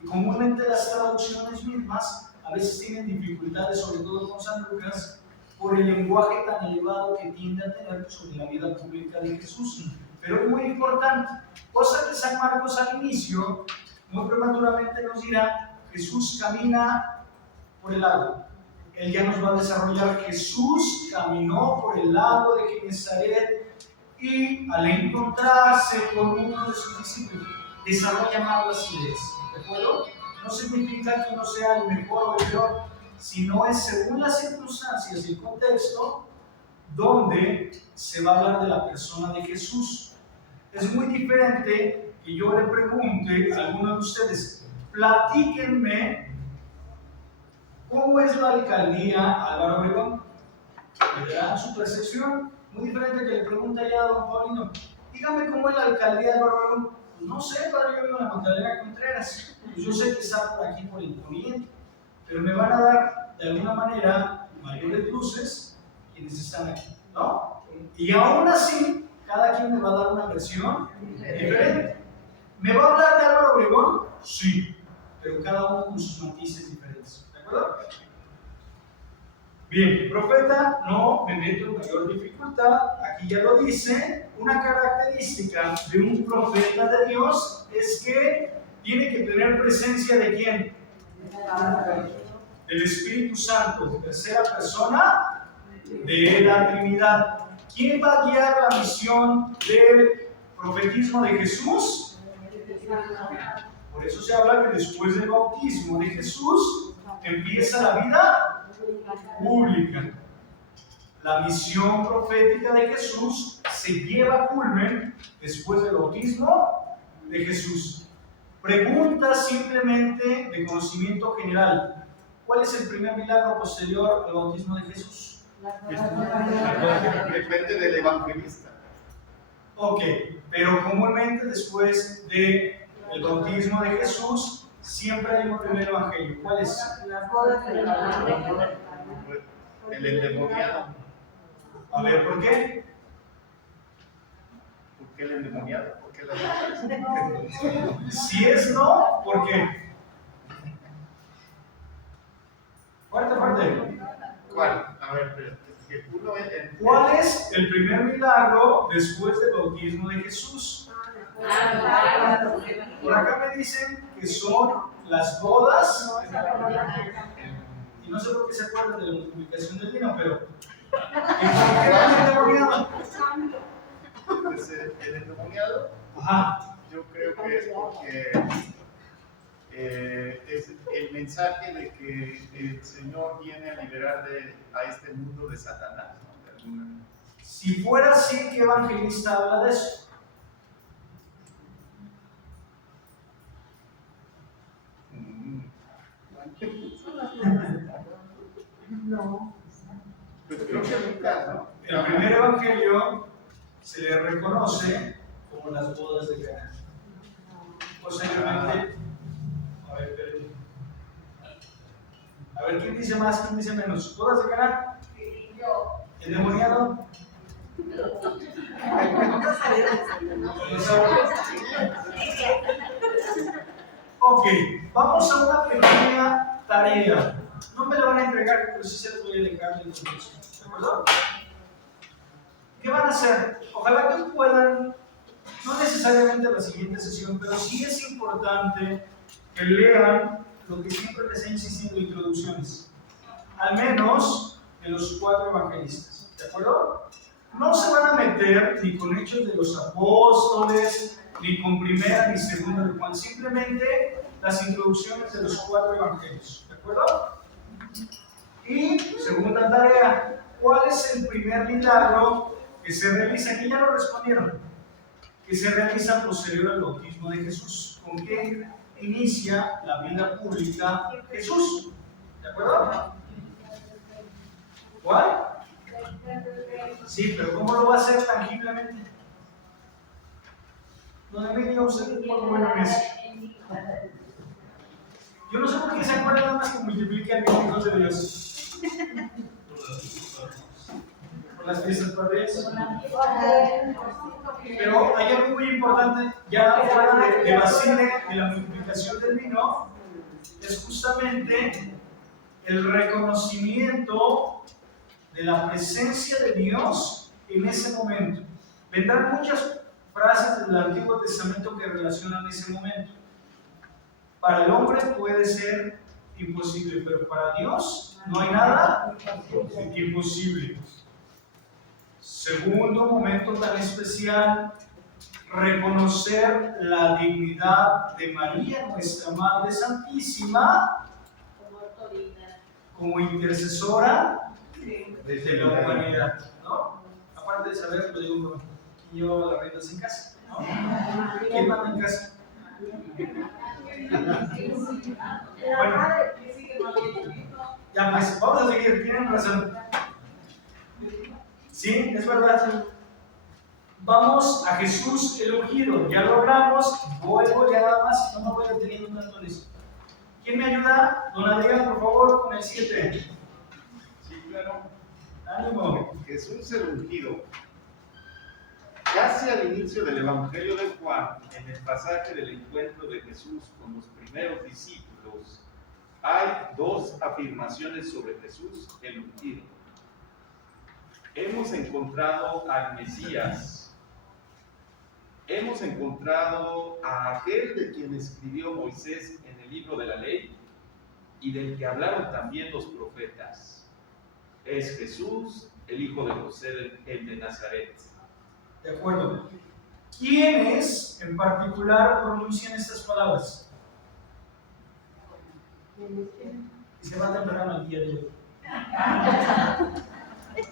Y comúnmente las traducciones mismas a veces tienen dificultades, sobre todo con San Lucas, por el lenguaje tan elevado que tiende a tener sobre la vida pública de Jesús. Pero es muy importante, cosa que San Marcos al inicio, muy prematuramente nos dirá, Jesús camina por el lago. Él ya nos va a desarrollar, Jesús caminó por el lago de Genesaret y al encontrarse con uno de sus discípulos, desarrolla más las ideas. ¿De acuerdo? No significa que uno sea el mejor o el peor, sino es según las circunstancias y el contexto donde se va a hablar de la persona de Jesús. Es muy diferente que yo le pregunte a alguno de ustedes, platíquenme ¿Cómo es la alcaldía Álvaro Obregón? Le darán su percepción, muy diferente que le pregunta ya a don Paulino. Dígame cómo es la alcaldía Álvaro Obregón. Pues no sé, padre, yo vivo en la Magdalena Contreras. Pues yo sé que está por aquí por el poniente, pero me van a dar de alguna manera mayores luces quienes están aquí, ¿no? Y aún así, cada quien me va a dar una versión diferente. ¿Me va a hablar de Álvaro Obregón? Sí, pero cada uno con sus matices diferentes, ¿de acuerdo? Bien, profeta, no me meto en mayor dificultad, aquí ya lo dice, una característica de un profeta de Dios es que tiene que tener presencia de ¿quién? Del Espíritu Santo, tercera persona de la Trinidad. ¿Quién va a guiar la misión del profetismo de Jesús? Por eso se habla que después del bautismo de Jesús empieza la vida pública. La misión profética de Jesús se lleva a culmen después del bautismo de Jesús. Pregunta simplemente de conocimiento general. ¿Cuál es el primer milagro posterior al bautismo de Jesús? Depende del evangelista. Ok, pero comúnmente después del bautismo de Jesús siempre hay un primer evangelio. ¿Cuál es? El endemoniado. A ver, ¿por qué? ¿Por qué el endemoniado? ¿Por qué las Si es no, ¿por qué? Fuerte, fuerte. ¿Cuál? A ver, pero que uno ¿Cuál es el primer milagro después del bautismo de Jesús? Por acá me dicen que son las bodas. Y no sé por qué se acuerdan de la multiplicación del vino, pero ¿por qué el endemoniado? el endemoniado, Ajá. yo creo que es porque es el mensaje de que el Señor viene a liberar a este mundo de Satanás, ¿no? De alguna manera. Si fuera así, ¿qué evangelista habla de eso? No. Pues creo que Lucas, ¿no? El primer evangelio se le reconoce como las bodas de Caná. Posiblemente, a ver, espérenme. A ver, ¿quién dice más? ¿Quién dice menos? ¿Bodas de Caná? ¿El demoniado? Ok, vamos a una pequeña tarea. No me la van a entregar, pero sí se las voy a dejar en los cursos. ¿De acuerdo? ¿Qué van a hacer? Ojalá que puedan, no necesariamente la siguiente sesión, pero sí es importante que lean lo que siempre les he insistido en introducciones. Al menos de los 4 evangelistas. ¿De acuerdo? No se van a meter ni con Hechos de los Apóstoles, ni con Primera ni Segunda de Juan, simplemente las introducciones de los 4 evangelios. ¿De acuerdo? Y segunda tarea, ¿cuál es el primer milagro que se realiza? Que ya lo respondieron, que se realiza posterior al bautismo de Jesús. ¿Con qué inicia la vida pública Jesús? ¿De acuerdo? ¿Cuál? Sí, pero ¿cómo lo va a hacer tangiblemente? Don Emilio, usted es muy bueno en eso. Yo no sé por qué se acuerdan nada más que multiplican los hijos de Dios. Por las fiestas patrias. Pero hay algo muy importante, ya fuera de Basile, de la multiplicación del vino, es justamente el reconocimiento de la presencia de Dios en ese momento. Vendrán muchas frases del Antiguo Testamento que relacionan ese momento. Para el hombre puede ser imposible, pero para Dios no hay nada imposible. Segundo momento tan especial, reconocer la dignidad de María, nuestra Madre Santísima, como intercesora de la humanidad, ¿no? Aparte de saber, lo digo, ¿quién lleva las riendas en casa? ¿No? ¿Quién manda en casa? Bueno, Ya pues, vamos a seguir, tienen razón. Sí, es verdad. Vamos a Jesús el ungido, ya lo hablamos, vuelvo ya nada más, no me voy deteniendo tanto en eso. ¿Quién me ayuda? Don Adrián, por favor, con el 7. Sí, claro. Ánimo. Jesús el ungido. Casi al inicio del Evangelio de Juan, en el pasaje del encuentro de Jesús con los primeros discípulos, hay dos afirmaciones sobre Jesús el ungido. Hemos encontrado al Mesías, hemos encontrado a aquel de quien escribió Moisés en el libro de la ley y del que hablaron también los profetas. Es Jesús, el hijo de José, el de Nazaret. De acuerdo. ¿Quiénes en particular pronuncian estas palabras? Y se va temprano el día de hoy. Es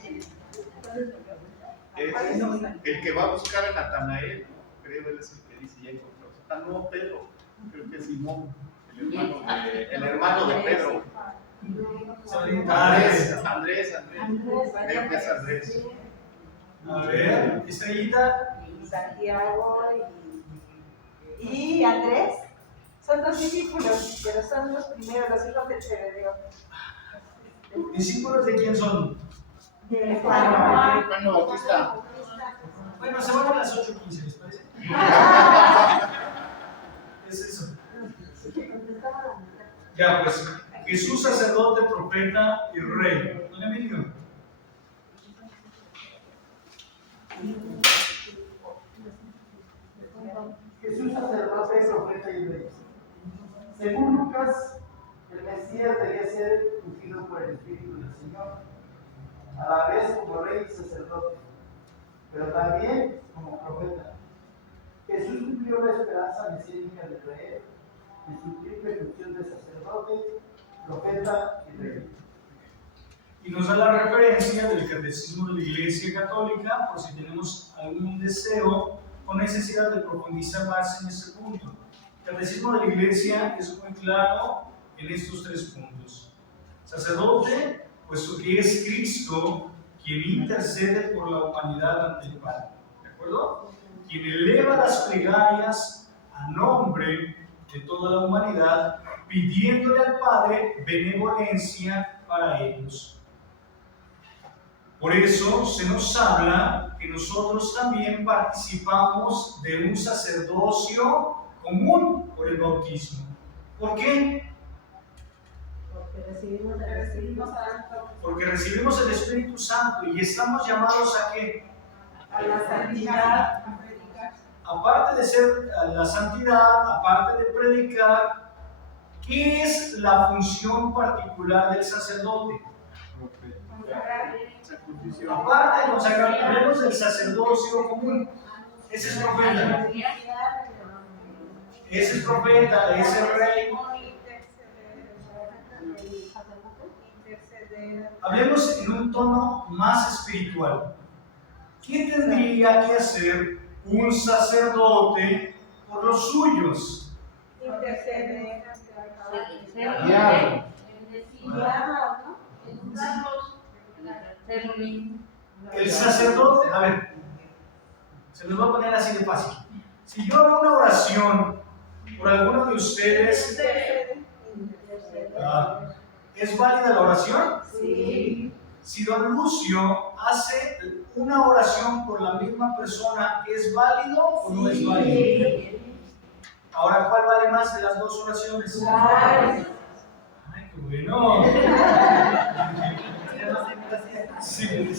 el que va a buscar a Natanael, creo él es el que dice ya encontró. Ah, no, Pedro, creo que es Simón, el hermano de Pedro. Andrés, creo que es Andrés. A ver, Estrellita. Santiago y Andrés son los discípulos, pero son los primeros, los hijos de Zebedeo. ¿Discípulos de quién son? De Juan Bautista. Bueno, se van a las 8:15, ¿les parece? Es eso. Ya, pues, Jesús, sacerdote, profeta y rey. Don Emilio. Jesús sacerdote, profeta y rey. Según Lucas, el Mesías debía ser ungido por el Espíritu del Señor, a la vez como rey y sacerdote, pero también como profeta. Jesús cumplió la esperanza mesiánica de Israel en su triple función de sacerdote, profeta y rey. Y nos da la referencia del Catecismo de la Iglesia Católica, por si tenemos algún deseo o necesidad de profundizar más en este punto. El Catecismo de la Iglesia es muy claro en estos 3 puntos. Sacerdote, puesto que es Cristo quien intercede por la humanidad ante el Padre, ¿de acuerdo? Quien eleva las plegarias a nombre de toda la humanidad, pidiéndole al Padre benevolencia para ellos. Por eso se nos habla que nosotros también participamos de un sacerdocio común por el bautismo. ¿Por qué? Porque recibimos el Espíritu Santo y estamos llamados ¿a qué? A la santidad. Aparte de ser la santidad, aparte de predicar, ¿qué es la función particular del sacerdote? Aparte de consagrar, hablemos del sacerdocio común. Ese es profeta. Ese es profeta, ese es rey. Hablemos en un tono más espiritual. ¿Qué tendría que hacer un sacerdote por los suyos? Interceder. El sacerdote, a ver, se los voy a poner así de fácil. Si yo hago una oración por alguno de ustedes, ¿es válida la oración? Sí. Si don Lucio hace una oración por la misma persona, ¿es válido o no es válido? Ahora, ¿cuál vale más de las 2 oraciones? Ay, qué bueno. Sí.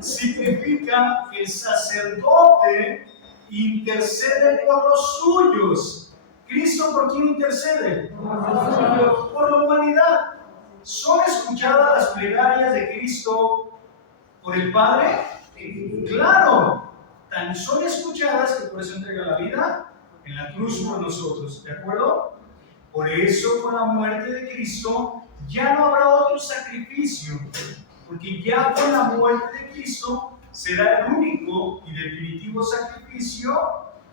Significa que el sacerdote intercede por los suyos. ¿Cristo por quién intercede? Por la humanidad. ¿Son escuchadas las plegarias de Cristo por el Padre? Claro. Tan son escuchadas que por eso entrega la vida en la cruz por nosotros. ¿De acuerdo? Por eso con la muerte de Cristo ya no habrá otro sacrificio, porque ya con la muerte de Cristo será el único y definitivo sacrificio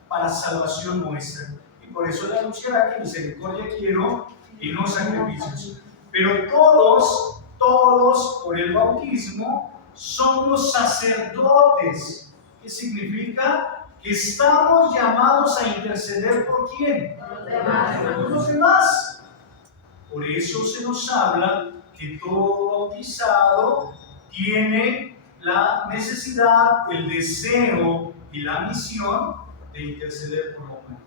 para salvación nuestra. Y por eso le anunciará que misericordia quiero y no sacrificios. Pero todos por el bautismo somos sacerdotes. ¿Qué significa? Que estamos llamados a interceder ¿por quién? Por los demás. Por eso se nos habla que todo bautizado tiene la necesidad, el deseo y la misión de interceder por la humanidad.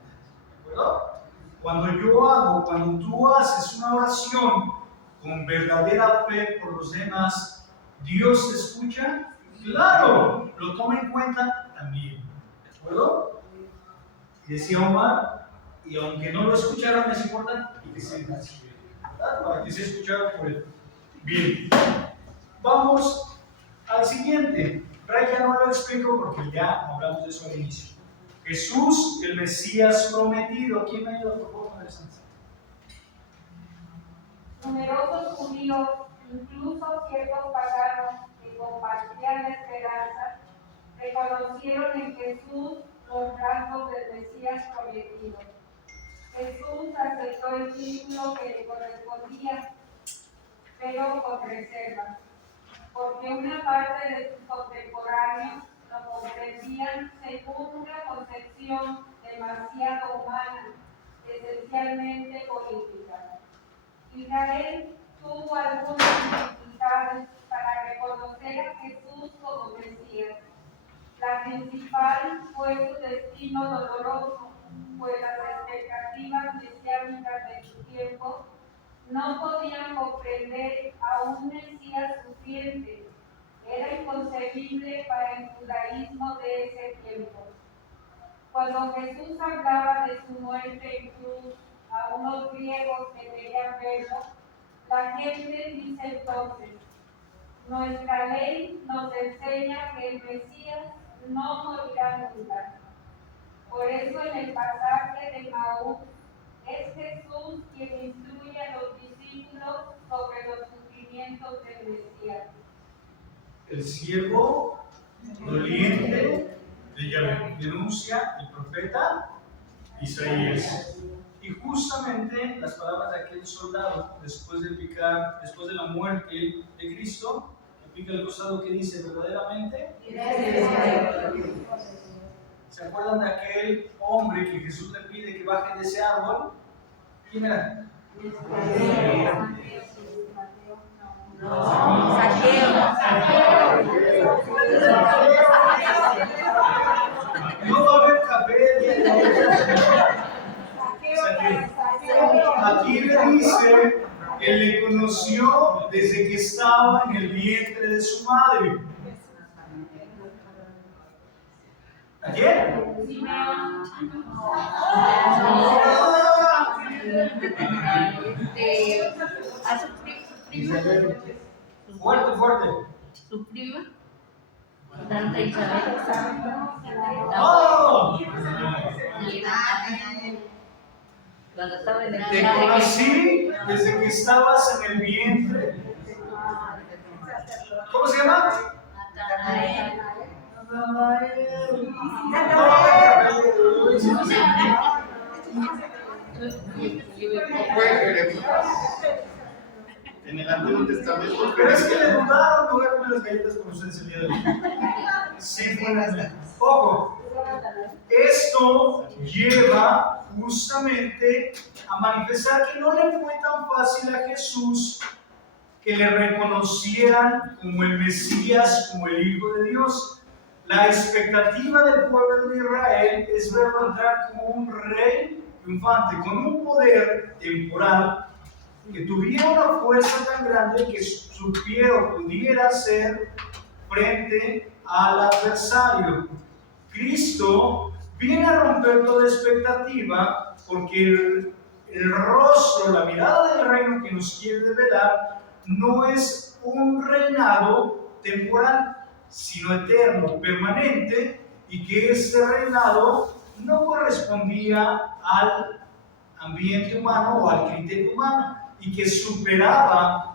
¿De acuerdo? Cuando tú haces una oración con verdadera fe por los demás, ¿Dios te escucha? Claro, lo toma en cuenta también. ¿De acuerdo? Y decía Omar, y aunque no lo escucharon, es importante que se para que se escucharon por él. Bien, vamos al siguiente. Ray ya no lo explico porque ya hablamos de eso al inicio. Jesús, el Mesías prometido. ¿Quién me ayuda, por favor, Alessandra? Numerosos judíos, incluso ciertos paganos que compartían la esperanza, reconocieron en Jesús los rasgos del Mesías prometido. Jesús aceptó el título que le correspondía, pero con reserva, porque una parte de sus contemporáneos lo comprendían según una concepción demasiado humana, esencialmente política. Israel tuvo algunas dificultades para reconocer a Jesús como Mesías. La principal fue su destino doloroso, pues las expectativas mesiánicas de su tiempo no podían comprender a un Mesías sufriente. Era inconcebible para el judaísmo de ese tiempo. Cuando Jesús hablaba de su muerte en cruz a unos griegos que querían verlo, la gente dice entonces: nuestra ley nos enseña que el Mesías no morirá nunca. Por eso en el pasaje de Maús es Jesús quien instruye a los discípulos sobre los sufrimientos del Mesías. El siervo doliente de Yahvé, denuncia el profeta Isaías. Y justamente las palabras de aquel soldado, después de la muerte de Cristo, que pica el costado, que dice verdaderamente. ¿Se acuerdan de aquel hombre que Jesús le pide que baje de ese árbol? ¿Quién era? No va a haber café. Aquí le dice que le conoció desde que estaba en el vientre de su madre. ¿A quién? A su prima. Fuerte, fuerte. Su prima. Santa Isabel. ¡Oh! Cuando estaba en el Te conocí desde que estabas en el vientre. ¿Cómo se llama? Fue Jeremías. En el Antiguo Testamento. Pero es que le dudaron, no voy a comer las galletas con ustedes el día de hoy. Sí, ojo. Esto lleva justamente a manifestar que no le fue tan fácil a Jesús que le reconocieran como el Mesías, como el Hijo de Dios. La expectativa del pueblo de Israel es verlo entrar como un rey triunfante, con un poder temporal, que tuviera una fuerza tan grande que supiera o pudiera hacer frente al adversario. Cristo viene a romper toda expectativa porque el rostro, la mirada del reino que nos quiere revelar no es un reinado temporal, sino eterno, permanente, y que este reinado no correspondía al ambiente humano o al criterio humano, y que superaba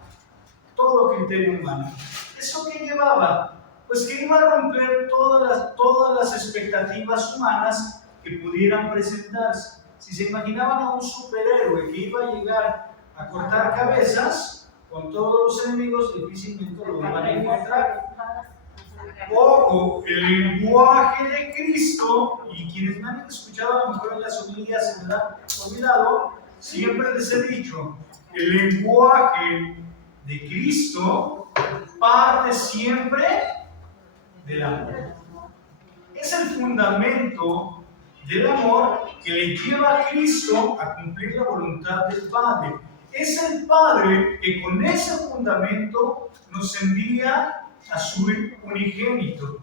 todo criterio humano. ¿Eso qué llevaba? Pues que iba a romper todas las expectativas humanas que pudieran presentarse. Si se imaginaban a un superhéroe que iba a llegar a cortar cabezas, con todos los enemigos difícilmente lo van a encontrar. Ojo, el lenguaje de Cristo, y quienes me han escuchado a lo mejor en las homilías se me han olvidado, siempre les he dicho, el lenguaje de Cristo parte siempre del amor. Es el fundamento del amor que le lleva a Cristo a cumplir la voluntad del Padre. Es el Padre que con ese fundamento nos envía a su unigénito.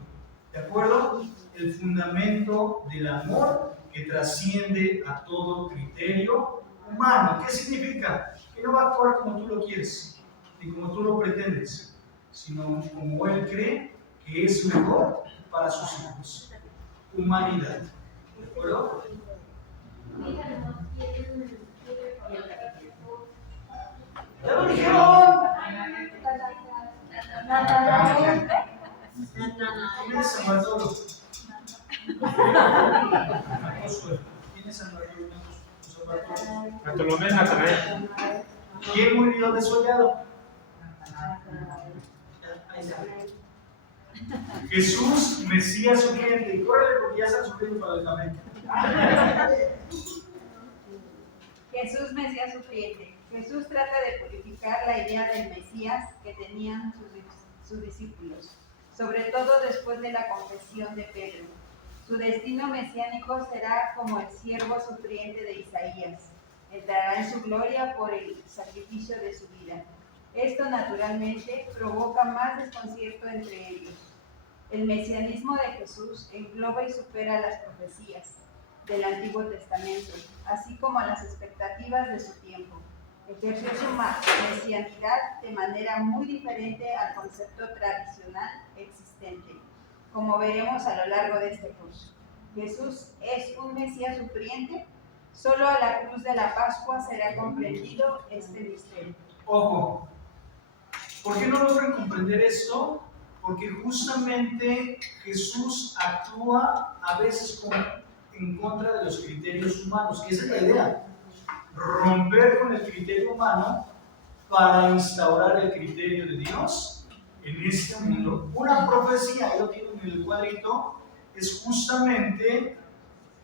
¿De acuerdo? El fundamento del amor que trasciende a todo criterio humano. ¿Qué significa? Que no va a actuar como tú lo quieres, ni como tú lo pretendes, sino como Él cree que es mejor para sus hijos. Humanidad. ¿De acuerdo? ¡Ya lo dijeron! ¿Quién es San Bartolo? ¿Quién es San Bartolo? Bartolomé Natanael. ¿Quién murió desollado? Ahí está. Jesús, Mesías sufriente. Córrele porque ya están sufriendo para el café. Jesús, Mesías sufriente. Jesús trata de purificar la idea del Mesías que tenían sus discípulos, sobre todo después de la confesión de Pedro. Su destino mesiánico será como el siervo sufriente de Isaías. Entrará en su gloria por el sacrificio de su vida. Esto naturalmente provoca más desconcierto entre ellos. El mesianismo de Jesús engloba y supera las profecías del Antiguo Testamento, así como las expectativas de su tiempo. Ejerció su mesianidad de manera muy diferente al concepto tradicional existente, como veremos a lo largo de este curso. Jesús es un Mesías sufriente. Solo a la cruz de la Pascua será comprendido este misterio. Ojo, ¿por qué no logran comprender esto? Porque justamente Jesús actúa a veces en contra de los criterios humanos, y esa es la idea, romper con el criterio humano para instaurar el criterio de Dios en este mundo. Una profecía, ahí lo tienen en el cuadrito, es justamente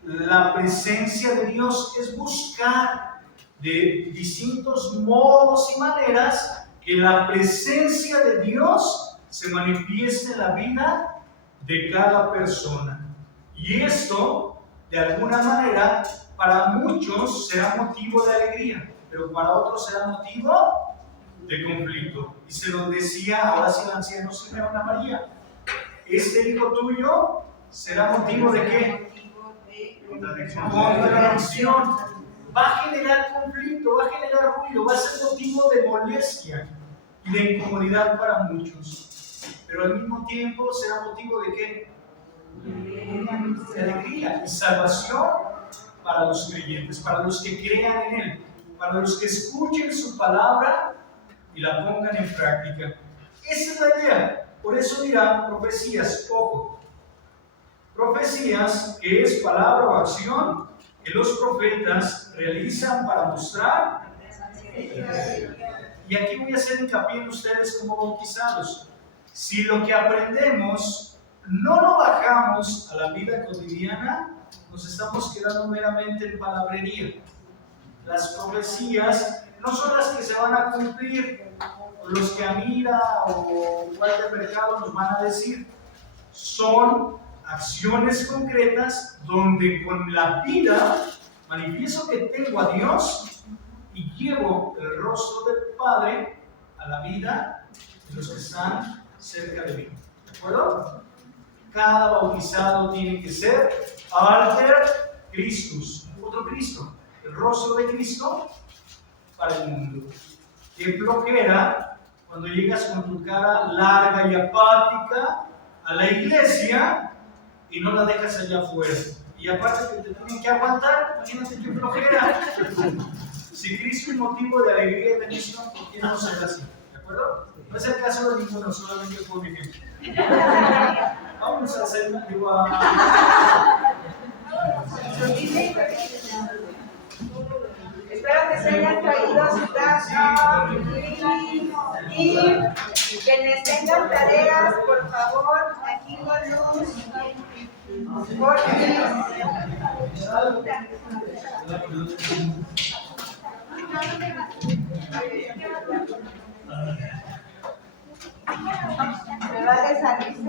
la presencia de Dios, es buscar de distintos modos y maneras que la presencia de Dios se manifieste en la vida de cada persona. Y esto, de alguna manera, para muchos será motivo de alegría, pero para otros será motivo de conflicto. Y se lo decía ahora sí el anciano Simeón a María: este hijo tuyo será motivo de ¿qué? Contradicción. Va a generar conflicto, va a generar ruido, va a ser motivo de molestia y de incomodidad para muchos. Pero al mismo tiempo será motivo de ¿qué? De alegría y salvación para los creyentes, para los que crean en Él, para los que escuchen su palabra y la pongan en práctica. Esa es la idea. Por eso dirán profecías, ojo, profecías que es palabra o acción que los profetas realizan para mostrar. Y aquí voy a hacer hincapié en ustedes como bautizados. Si lo que aprendemos no lo bajamos a la vida cotidiana, nos estamos quedando meramente en palabrería. Las profecías no son las que se van a cumplir, los que Amira o Walter Mercado nos van a decir. Son acciones concretas donde con la vida manifiesto que tengo a Dios y llevo el rostro del Padre a la vida de los que están cerca de mí. ¿De acuerdo? Cada bautizado tiene que ser alter Christus, otro Cristo, el rostro de Cristo para el mundo. Qué flojera cuando llegas con tu cara larga y apática a la iglesia y no la dejas allá afuera. Y aparte que te tienen que aguantar, imagínate qué flojera. Si Cristo es motivo de alegría y bendición, ¿por qué no ser así? ¿De acuerdo? No es el caso de ninguno, solamente por mi ejemplo. Vamos a hacer una Espero que se hayan traído su taza. Y quienes tengan tareas, por favor, aquí con luz. Me va a desalir.